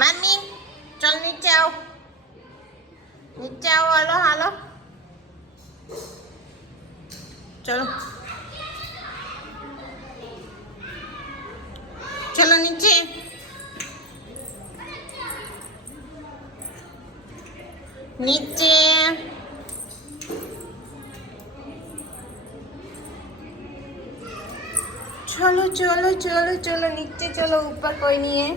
મામી ચલ નીચે આવો, નીચે આવો. હાલો હાલો ચલો ચલો નીચે. નીચે चलो चलो चलो चलो नीचे चलो, ऊपर कोई नहीं है.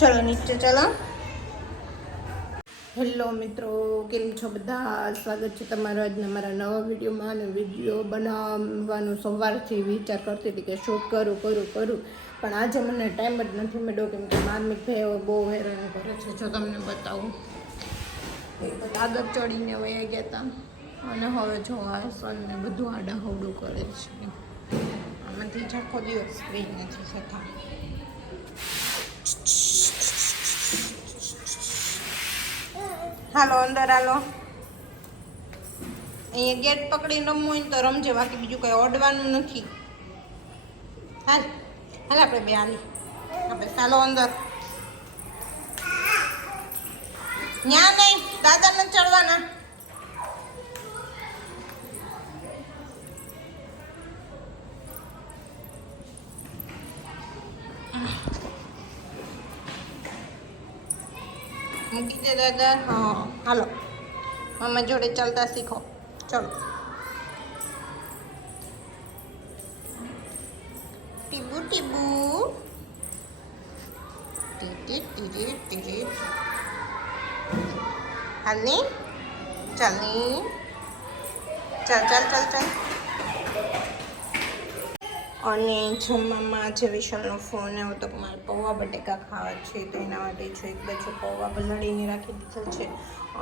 चलो नीचे चलो. હેલો મિત્રો, કેમ છો બધા? સ્વાગત છે તમારું આજના મારા નવા વિડીયોમાં. અને વિડીયો બનાવવાનું સવારથી વિચાર કરતી હતી કે શૂટ કરું પણ આજે મને ટાઈમ જ નથી મળ્યો, કેમ કે માર્મિક ભાઈ બહુ હેરાન કરે છે. જો તમને બતાવું, દાદર ચડીને વયા ગયા હતા અને હવે જો આ સનને બધું આડાહવડું કરે છે. આમાંથી આખો દિવસ ફ્રી નથી થતા. હાલો અંદર હાલો. અહીંયા ગેટ પકડીને રમવું હોય ને તો રમજે, બાકી બીજું કંઈ ઓડવાનું નથી. હાલ હાલ આપણે બે હાલી આપણે ચાલો અંદર. ન્યા નહીં, દાદા ને ચડવાના. મૂકી દે દાદા. હા હાલો, મમ્મા જોડે ચાલતા શીખો. ચલો ટીબુ ટીબુ ટીટી ટીટી ટીટી. હાલની ચાલની, ચાલ ચાલ ચાલ ચાલ. અને જમવામાં આજે વિશાલનો ફોન આવ્યો તો મારે પૌવા બટેકા ખાવા છે, તો એના માટે જો એક બાજુ પૌવા પલાળીને રાખી દીધેલ છે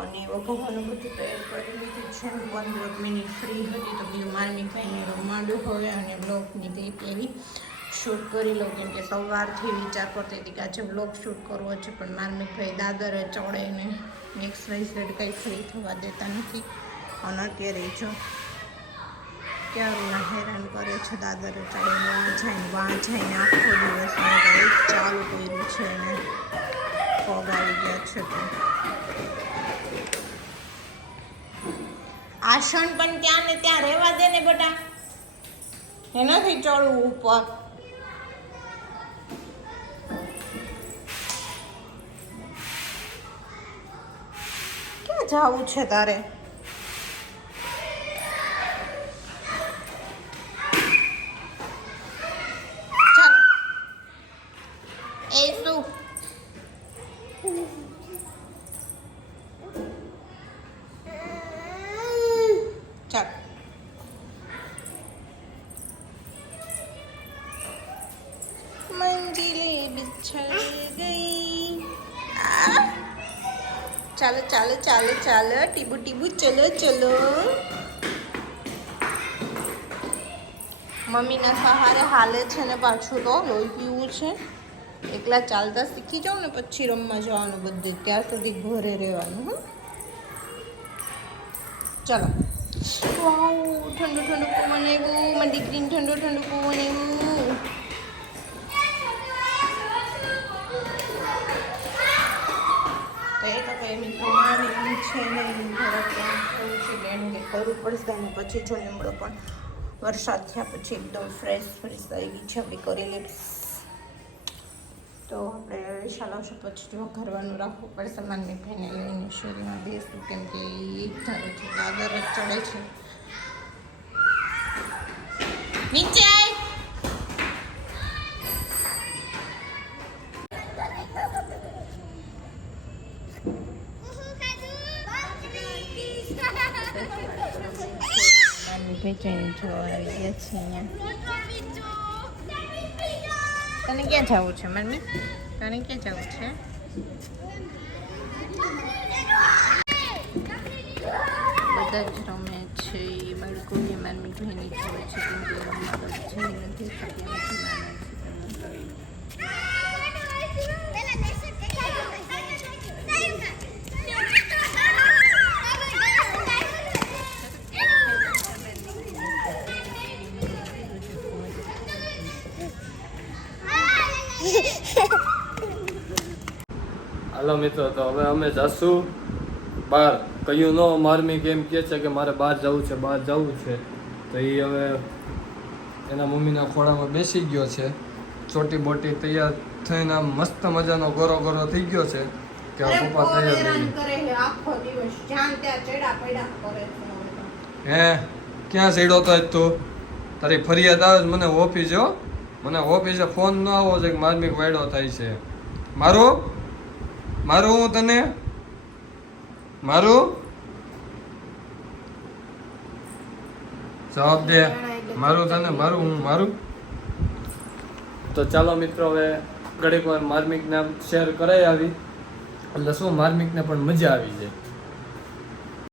અને વઘારવાનું બધું તૈયાર કરી લીધું છે. 15 મિનિટ ફ્રી હતી તો બીજું માર્મિક ભાઈને રમાડું હવે અને બ્લોગની ક્લિપ એવી શૂટ કરી લઉં, કેમ કે સવારથી વિચાર કરતી હતી કે આજે બ્લોગ શૂટ કરવો છે, પણ માર્મિક ભાઈ દાદરે ચડે ને XYZ કંઈ ફ્રી થવા દેતા નથી. અને અત્યારે જો ક્યારના હેરાન કરે છે. દાદરે ચડીને વાં જઈને આખો દિવસ ચાલુ કર્યું છે અને પગ આવી ગયા છે. તો આસન પણ ત્યાં ને ત્યાં રહેવા દે ને બેટા, એનાથી ચડવું ઉપર. ક્યાં જવું છે તારે? ચાલ મંજિલે બિછડ ગઈ. ચાલો ચાલો ચાલો ચાલો ટીબુ ટીબુ ચલો ચલો. મમ્મીના સહારે હાલે છે ને પાછું તો લોહી પીવું છે. એકલા ચાલતા શીખી જાઓ ને પછી રમવા જવાનું બધે, ત્યાર સુધી ઘરે રહેવાનું. ચાલો. વાવ, ઠંડુ ઠંડુ પવન આવ્યું, મારી દીકરીને ઠંડુ ઠંડુ પવન આવ્યું. તો એ તો કંઈ મિત્રો મારી છે નહીં, થોડોક કરવું છે એનું કંઈ કરવું પડશે. અને પછી જો લીમડો પણ વરસાદ થયા પછી એકદમ ફ્રેશ ફ્રેશ આવી ગઈ છે, આપણે કરી લઈશ. તો આપણે વિશાલ આવશે પછી જો કરવાનું રાખવું પડશે. મારી ભાઈને લઈને શેરીમાં બેસું, કેમ કે એક ધારે છે દાદર જ ચડે છે. નીચે તને ક્યાં જવું છે મમ્મી? તને ક્યાં જવું છે? બધા જ રમે છે બાળકોને. મારી ભાઈની જોવે છે, કેમ કે જઈ નથી શક્યા નથી. હાલો મિત્રો, તો હવે અમે જશું બહાર. કયું નો માર્મિક એમ કહે છે કે મારે બહાર જવું છે, બહાર જવું છે. તો એ હવે એના મમ્મીના ખોળામાં બેસી ગયો છે. ચોટી બોટી તૈયાર થઈને આમ મસ્ત મજાનો ગોરો ગોરો થઈ ગયો છે કે અરે પપ્પા બહુ તૈયાર હેરાન થઈ કરે છે આખો દિવસ જ્યાં ત્યાં ચેડા પડ્યા કરે છે. હે ક્યાં સેડો તો આજ તું? તારી ફરિયાદ આવે છે મને ઓફિસ હો, મને ઓફિસે ફોન ન આવવો છે કે માર્મિક વાયડો થાય છે. મારું હું તને મારું જવાબ દે. મારું તને મારું. તો ચાલો મિત્રો, હવે ઘડીક વાર માર્મિકને શેર કરાઈ આવી એટલે શું માર્મિકને પણ મજા આવી જાય.